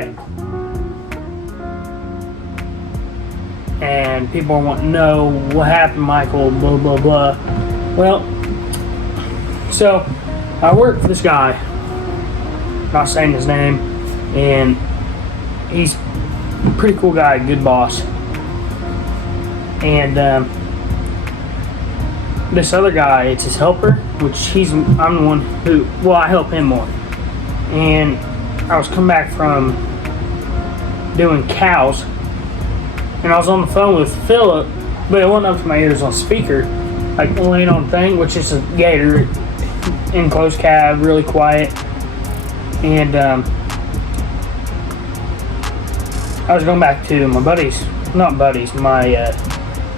wreck. And people want to know what happened, Michael, blah, blah, blah. Well, so I work for this guy, not saying his name, and he's a pretty cool guy, good boss. And this other guy, it's his helper, which I'm the one who, well, I help him more. And I was coming back from doing cows, and I was on the phone with Philip, but it wasn't up to my ears on speaker, like laying on thing, which is a gator, enclosed cab, really quiet. And I was going back to my my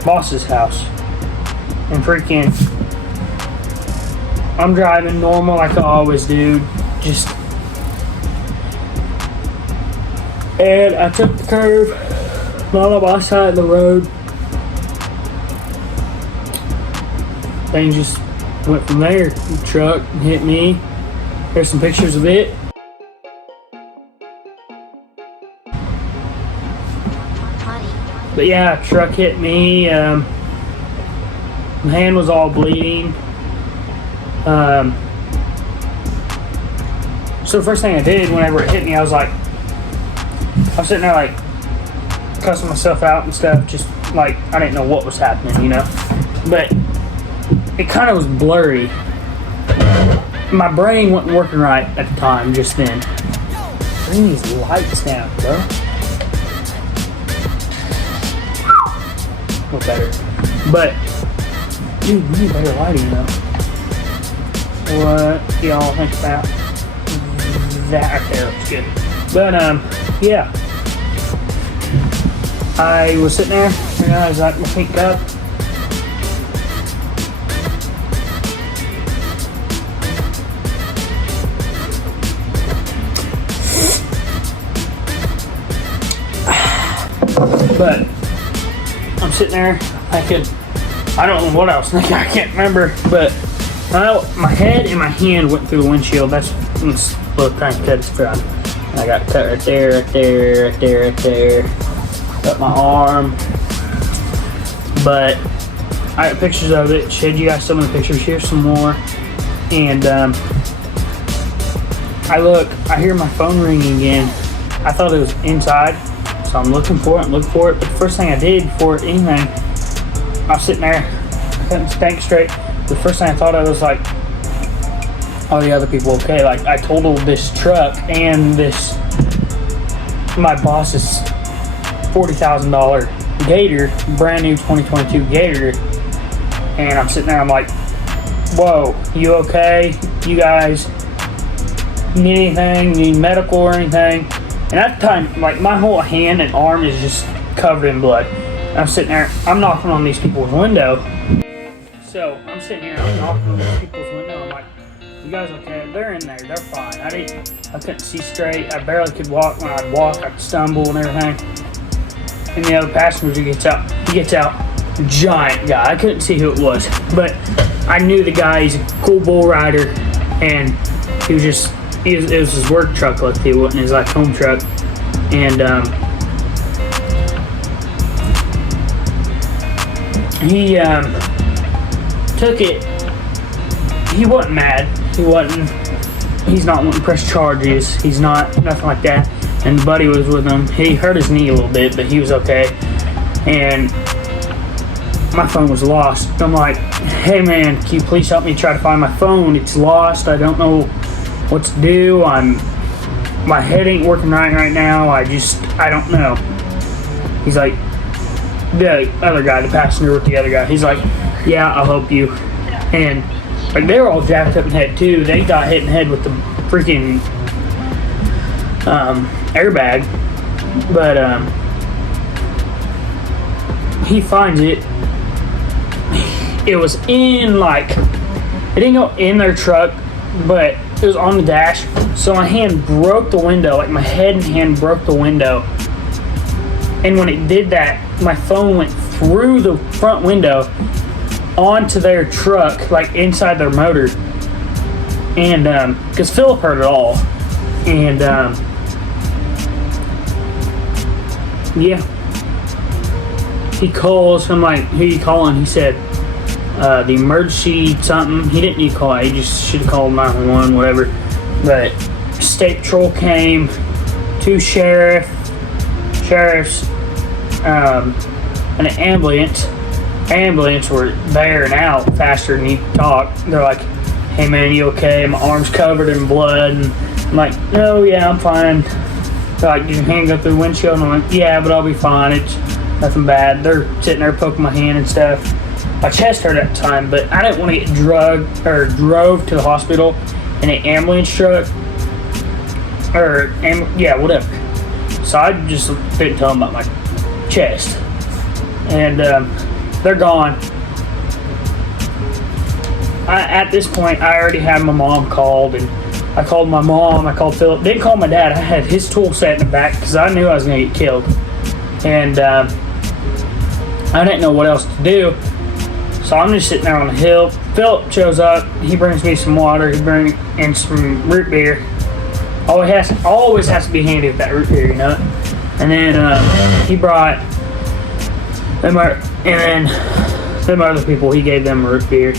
boss's house, and freaking, I'm driving normal like I always do, and I took the curve, not on my side of the road. Thing just went from there. The truck hit me. There's some pictures of it. But yeah, truck hit me. My hand was all bleeding. So the first thing I did whenever it hit me, I was sitting there like cussing myself out and stuff, just like I didn't know what was happening, you know. But it kind of was blurry. My brain wasn't working right at the time, just then. Bring these lights down, bro. A little better. But, dude, we need better lighting, though. What do y'all think about that right there? Looks good. But, yeah. I was sitting there, and I was like, my pink cup. But I'm sitting there, I don't know what I was thinking, I can't remember, but my head and my hand went through the windshield. That's this little tiny cut it's from. And I got cut right there, right there, right there, right there. Got my arm. But I got pictures of it, showed you guys some of the pictures, here's some more. And I hear my phone ringing again. I thought it was inside. So I'm looking for it, But the first thing I did before anything, I was sitting there, I couldn't think straight. The first thing I thought of was like, are the other people okay? Like, I totaled this truck and my boss's $40,000 Gator, brand new 2022 Gator. And I'm sitting there, I'm like, whoa, you okay? You guys need anything? Need medical or anything? And at the time, like, my whole hand and arm is just covered in blood. And I'm sitting there, I'm knocking on these people's window. So I'm sitting here, I'm knocking on these people's window. I'm like, you guys okay? They're in there, they're fine. I couldn't see straight. I barely could walk. When I'd walk, I'd stumble and everything. And the other passenger he gets out, giant guy. I couldn't see who it was, but I knew the guy. He's a cool bull rider, and it was his work truck, luckily it wasn't his like home truck. And he took it. He wasn't mad. He's not wanting to press charges. He's not, nothing like that. And the buddy was with him. He hurt his knee a little bit, but he was okay. And my phone was lost. I'm like, hey man, can you please help me try to find my phone? It's lost. I don't know what to do. My head ain't working right now. I don't know. He's like, the other guy, the passenger with the other guy, he's like, yeah, I'll help you. And like, they were all jacked up in the head too. They got hit in the head with the freaking airbag. But he finds it. It was in, like, it didn't go in their truck, but it was on the dash. So my hand broke the window, like my head and hand broke the window. And when it did that, my phone went through the front window onto their truck, like inside their motor. And because Philip heard it all. And yeah. He calls. I'm like, who you calling? He said, the emergency something. He didn't need to call. He just should have called 911, whatever. But state patrol came, 2 sheriffs, and an ambulance were there and out faster than you could talk. They're like, hey man, you okay? My arm's covered in blood. And I'm like, no, yeah, I'm fine. They're like, did your hand go through the windshield? And I'm like, yeah, but I'll be fine. It's nothing bad. They're sitting there poking my hand and stuff. My chest hurt at the time, but I didn't want to get drove to the hospital in an ambulance truck. Yeah, whatever. So I just didn't tell them about my chest. And they're gone. At this point, I already had my mom called, and I called my mom, I called Philip. Didn't call my dad. I had his tool set in the back because I knew I was going to get killed. And I didn't know what else to do. So I'm just sitting there on the hill. Philip shows up. He brings me some water. He brings in some root beer. Always has to be handy with that root beer, you know. And then he brought them, and then them other people, he gave them root beer.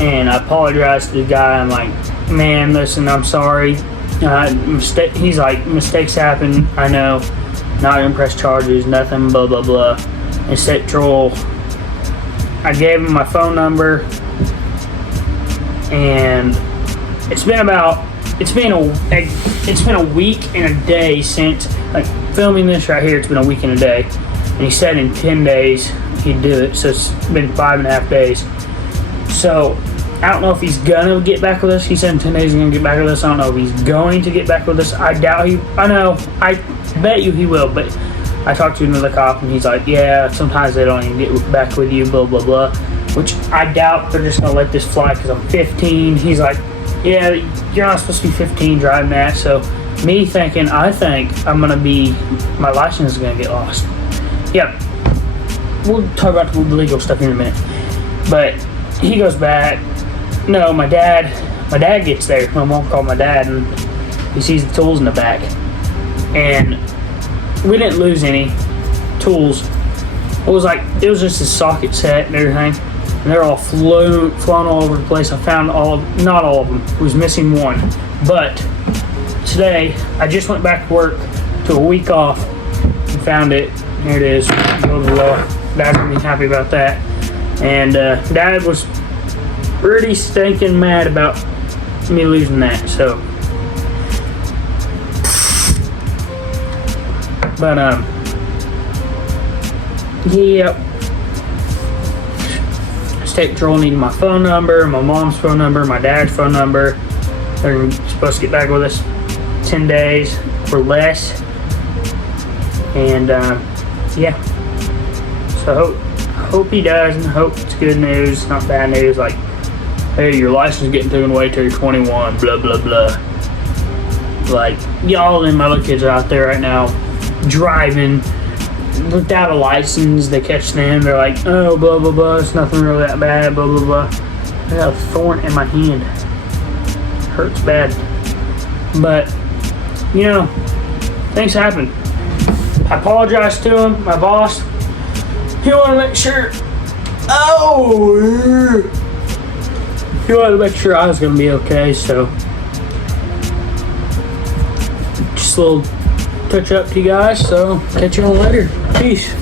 And I apologized to the guy. I'm like, man, listen, I'm sorry. He's like, mistakes happen. I know. Not gonna press charges. Nothing. Blah blah blah. And state patrol. I gave him my phone number, and it's been a week and a day since, like, filming this right here. It's been a week and a day, and he said in 10 days he'd do it. So it's been 5.5 days. So I don't know if he's gonna get back with us. He said in 10 days he's gonna get back with us. I don't know if he's going to get back with us. I doubt he. I know. I bet you he will, but I talked to another cop, and he's like, yeah, sometimes they don't even get back with you, blah, blah, blah. Which I doubt they're just going to let this fly because I'm 15. He's like, yeah, you're not supposed to be 15 driving that. So me thinking, I think I'm going to be, my license is going to get lost. Yep. We'll talk about the legal stuff in a minute. But he goes back. No, my dad gets there. My mom called my dad, and he sees the tools in the back. And we didn't lose any tools. It was just a socket set and everything, and they're all flown all over the place. I found not all of them. I was missing one. But today, I just went back to work to a week off and found it. Here it is. Blah, blah, blah. Dad's gonna be happy about that. And Dad was pretty stinking mad about me losing that. So. But, yeah. State patrol needed my phone number, my mom's phone number, my dad's phone number. They're supposed to get back with us 10 days or less. And, yeah. So, I hope he does, and I hope it's good news, not bad news. Like, hey, your license is getting taken away till you're 21, blah, blah, blah. Like, y'all and my little kids are out there right now driving without a license. They catch them, they're like, oh, blah blah blah, it's nothing really that bad, blah blah blah. I got a thorn in my hand. Hurts bad. But, you know, things happen. I apologize to him, my boss. He wanted to make sure, he wanted to make sure I was gonna be okay. So just a little touch up to you guys, so catch you on later. Peace.